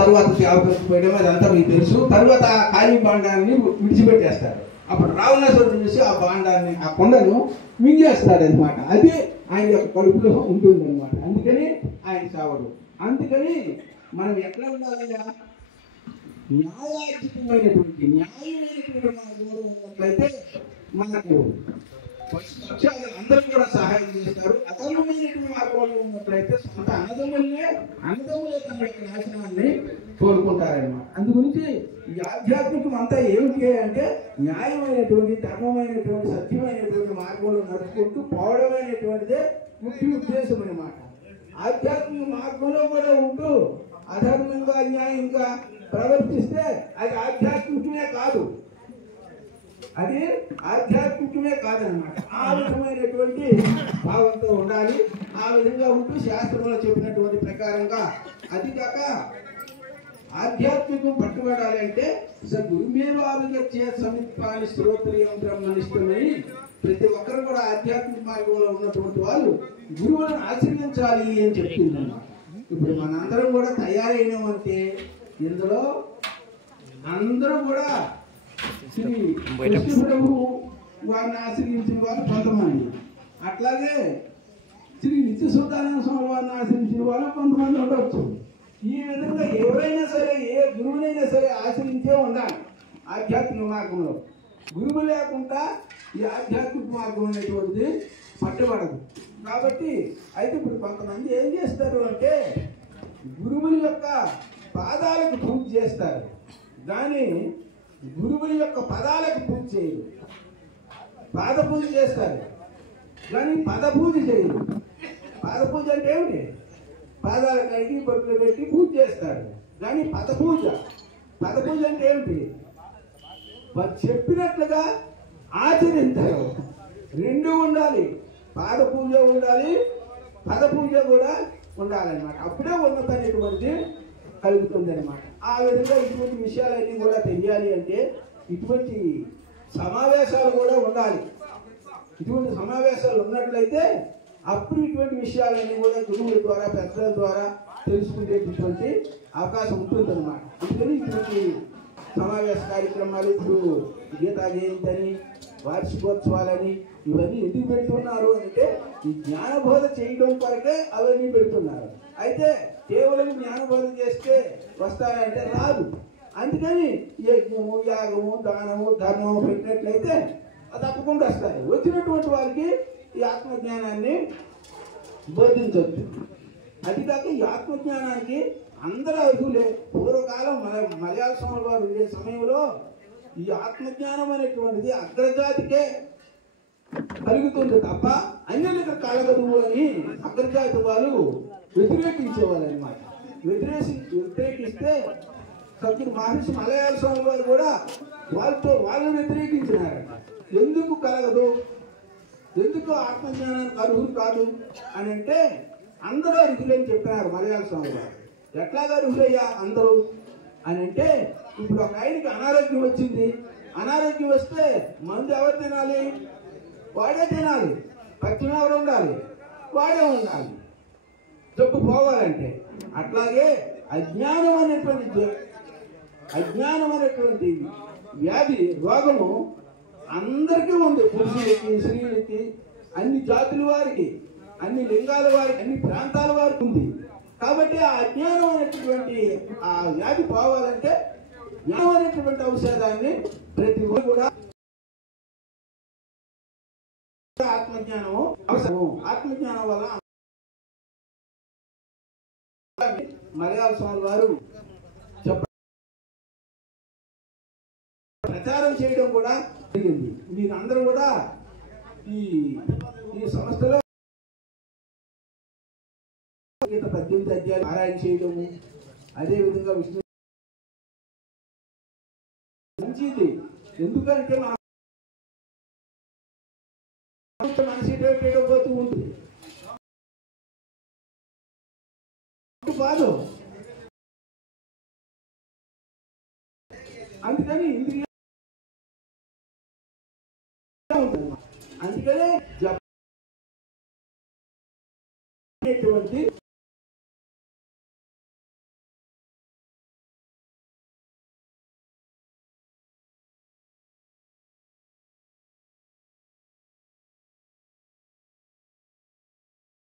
తర్వాత సేవకులకు పోయడం అదంతా మీకు తెలుసు. తర్వాత ఖాళీ భాండాన్ని విడిచిపెట్టేస్తారు. అప్పుడు రావణాసురుడు చూసి ఆ భాండాన్ని, ఆ కొండను మింగేస్తాడు అనమాట. అది ఆయన యొక్క కడుపులో ఉంటుంది అనమాట. అందుకని ఆయన చావడు. అందుకని మనం ఎట్లా ఉండాలయ్యా, న్యాయాధికమైనటువంటి న్యాయమైనటువంటి మార్గంలో ఉన్నట్లయితే మనకు పక్షాలు అందరూ కూడా సహాయం చేస్తారు. అధర్మమైనటువంటి మార్గంలో ఉన్నట్లయితే సొంత అన్నదమ్ములే తమ యొక్క నాశనాన్ని కోరుకుంటారనమాట. అందు గురించి ఈ ఆధ్యాత్మికం అంతా ఏమిటి అంటే న్యాయమైనటువంటి, ధర్మమైనటువంటి, సత్యమైనటువంటి మార్గంలో నడుచుకుంటూ పోవడమైనటువంటిదే ముఖ్య ఉద్దేశం అనమాట. ఆధ్యాత్మిక మార్గంలో కూడా ఉంటూ అధర్మంగా అన్యాయంగా ప్రవర్తిస్తే అది ఆధ్యాత్మికమే కాదు, అది ఆధ్యాత్మికమే కాదనమాట. ఆ విధమైనటువంటి భావంతో ఉండాలి. ఆ విధంగా ఉంటూ శాస్త్రంలో చెప్పినటువంటి ప్రకారంగా, అది కాక ఆధ్యాత్మికం పట్టుబడాలి అంటే గురుమేవాచే సమిత్వాన్ని శ్రోత్రియం బ్రహ్మనిష్టమై ప్రతి ఒక్కరు కూడా ఆధ్యాత్మిక మార్గంలో ఉన్నటువంటి వాళ్ళు గురువులను ఆశ్రయించాలి అని చెప్తున్నాను. ఇప్పుడు మనందరం కూడా తయారైనామంటే ఇందులో అందరూ కూడా శ్రీ కృష్ణ ప్రభు వారిని ఆశ్రయించిన వారు కొంతమంది, అట్లాగే శ్రీ నిత్యశుద్ధానంద స్వామి వారిని ఆశ్రయించిన వారు కొంతమంది ఉండవచ్చు. ఈ విధంగా ఎవరైనా సరే, ఏ గురువునైనా సరే ఆశ్రయించే ఉండాలి ఆధ్యాత్మిక మార్గంలో. గురువు లేకుండా ఈ ఆధ్యాత్మిక మార్గం అనేటువంటిది పట్టుబడదు. కాబట్టి అయితే ఇప్పుడు కొంతమంది ఏం చేస్తారు అంటే గురువుల యొక్క పాదాలకు పూజ చేస్తారు, కానీ గురువుల యొక్క పదాలకు పూజ చేయరు. పాద పూజ చేస్తారు కానీ పద పూజ చేయరు. పాద పూజ అంటే ఏమిటి? పాదాల కడిగి బొట్లు పెట్టి పూజ చేస్తారు, కానీ పద పూజ అంటే ఏమిటి? వారు చెప్పినట్లుగా ఆచరించారు. రెండు ఉండాలి, పాద పూజ ఉండాలి, పద పూజ కూడా ఉండాలన్నమాట. అప్పుడే ఉన్నతమైనటువంటి కలుగుతుంది అనమాట. ఆ విధంగా ఇటువంటి విషయాలన్నీ కూడా తెలియాలి అంటే ఇటువంటి సమావేశాలు కూడా ఉండాలి. ఇటువంటి సమావేశాలు ఉన్నట్లయితే అప్పుడు ఇటువంటి విషయాలన్నీ కూడా గురువుల ద్వారా, పెద్దల ద్వారా తెలుసుకునేటటువంటి అవకాశం ఉంటుంది అనమాట. అందుకని ఇటువంటి సమావేశ కార్యక్రమాలు, ఇప్పుడు గీతా జయంతి అని, వార్షికోత్సవాలని ఇవన్నీ ఎందుకు పెడుతున్నారు అంటే ఈ జ్ఞానబోధ చేయడం కొరకే అవన్నీ పెడుతున్నారు. అయితే కేవలం జ్ఞానబోధ చేస్తే వస్తారంటే రాదు. అందుకని యజ్ఞము, యాగము, దానము, ధర్మము పెట్టినట్లయితే అది తప్పకుండా వస్తారు. వచ్చినటువంటి వారికి ఈ ఆత్మజ్ఞానాన్ని బోధించవచ్చు. అది కాక ఈ ఆత్మజ్ఞానానికి అందరూ అర్హులే. పూర్వకాలం మలయాళ స్వామి వారు ఉండే సమయంలో ఈ ఆత్మజ్ఞానం అనేటువంటిది అగ్రజాతికే కలుగుతుంది తప్ప అన్యులకు కలగదు అని అగ్రజాతి వాళ్ళు వ్యతిరేకించేవాళ్ళు అనమాట. వ్యతిరేకిస్తే సద్గురు మహర్షి మలయాళ స్వామి వారు కూడా వాళ్ళు వ్యతిరేకించినారట. ఎందుకు కలగదు, ఎందుకు ఆత్మజ్ఞానానికి అర్హులు కాదు అని అంటే అందరూ అర్హులని చెప్పినారు మలయాళ స్వామి వారు. ఎట్లాగా అర్హులయ్యా అందరూ అని అంటే, ఇప్పుడు ఒక ఆయనకి అనారోగ్యం వచ్చింది. అనారోగ్యం వస్తే మందు ఎవరు తినాలి? వాడే తినాలి. పత్యం ఎవరు ఉండాలి? వాడే ఉండాలి జబ్బు పోవాలంటే. అట్లాగే అజ్ఞానం అనేటువంటి వ్యాధి, రోగము అందరికీ ఉంది. పురుషులకి, స్త్రీలకి, అన్ని జాతుల వారికి, అన్ని లింగాల వారికి, అన్ని ప్రాంతాల వారికి ఉంది. కాబట్టి ఆ అజ్ఞానం అనేటువంటి ఆ వ్యాధి పోవాలంటే జ్ఞానం అనేటువంటి ఔషధాన్ని ప్రతి ఒక్కరు కూడా ఆత్మజ్ఞానము అవసరము. ఆత్మజ్ఞానం వల్ల మలయాళ స్వామి వారు ప్రచారం చేయడం కూడా జరిగింది. మీరందరూ కూడా ఈ సంస్థలో 18 అధ్యాయాలు పారాయణ చేయడము, అదేవిధంగా విష్ణు మంచిది. ఎందుకంటే మనసు పోతూ ఉంటుంది కాదు. అందుకని ఇంద్రియ అందుకనే